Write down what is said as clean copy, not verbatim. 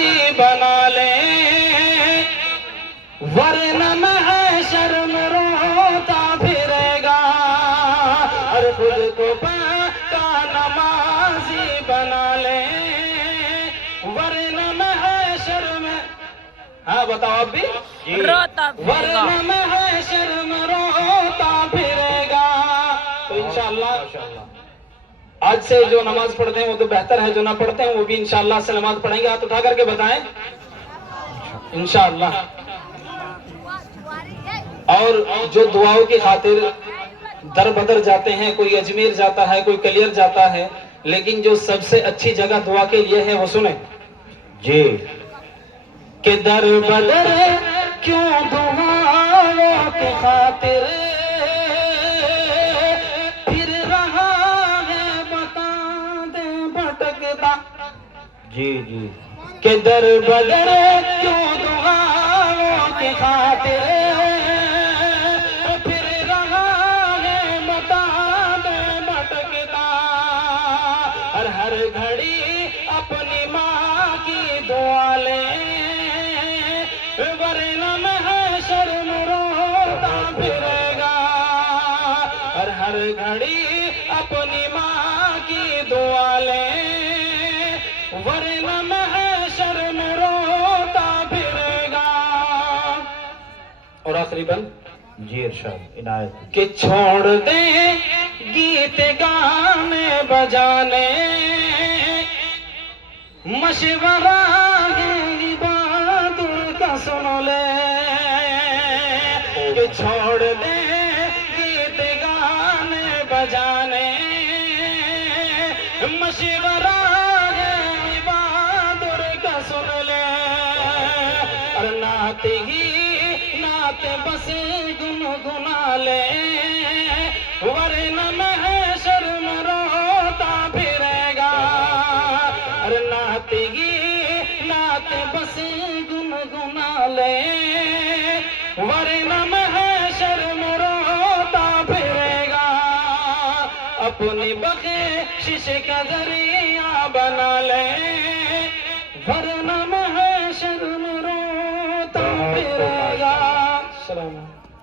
نمازی بنا لے، ورنہ محشر میں روتا پھرے گا، اور خود کو پکا نمازی بنا لے، ورنہ محشر میں، ہاں بتاؤ اب بھی، روتا پھرے گا، ورنہ محشر میں روتا پھرے گا۔ تو انشاءاللہ آج سے جو نماز پڑھتے ہیں وہ تو بہتر ہے، جو نہ پڑھتے ہیں وہ بھی انشاءاللہ سے نماز پڑھیں گے۔ ہاتھ اٹھا کر کے بتائیں انشاءاللہ۔ اور جو دعاؤں کی خاطر در بدر جاتے ہیں، کوئی اجمیر جاتا ہے، کوئی کلیر جاتا ہے، لیکن جو سب سے اچھی جگہ دعا کے لیے ہے وہ سنیں جی کہ در بدر کیوں دعاؤں کی خاطر پھر رہا ہے، بتا دے بھٹکتا، جی جی کہ در بدر کیوں دعاؤں کی خاطر پھر رہا ہے، بتا دے بھٹکتا، اور ہر گھڑی اپنی ماں کی دعا لے، ورنہ محشر میں روتا پھرے گا، اور ہر گھڑی اپنی ماں کی دعا لے، ورنہ محشر میں روتا پھرے گا۔ اور آخری بند جی ارشاد عنایت کہ چھوڑ دے گیت گانے بجانے، مشورہ ہے بہادر کا سن لے، کہ چھوڑ دے گیت گانے بجانے، مشورہ ہے بہادر کا سن لے، اور نعت ہی نعت بس گنگنا لے، ورنہ محشر میں روتا پھرے گا، اور نعت ہی نعت بس گنگنا لے، ورنہ محشر میں روتا پھرے گا، اپنی بخشش کا ذریعہ بنا لے، ورنہ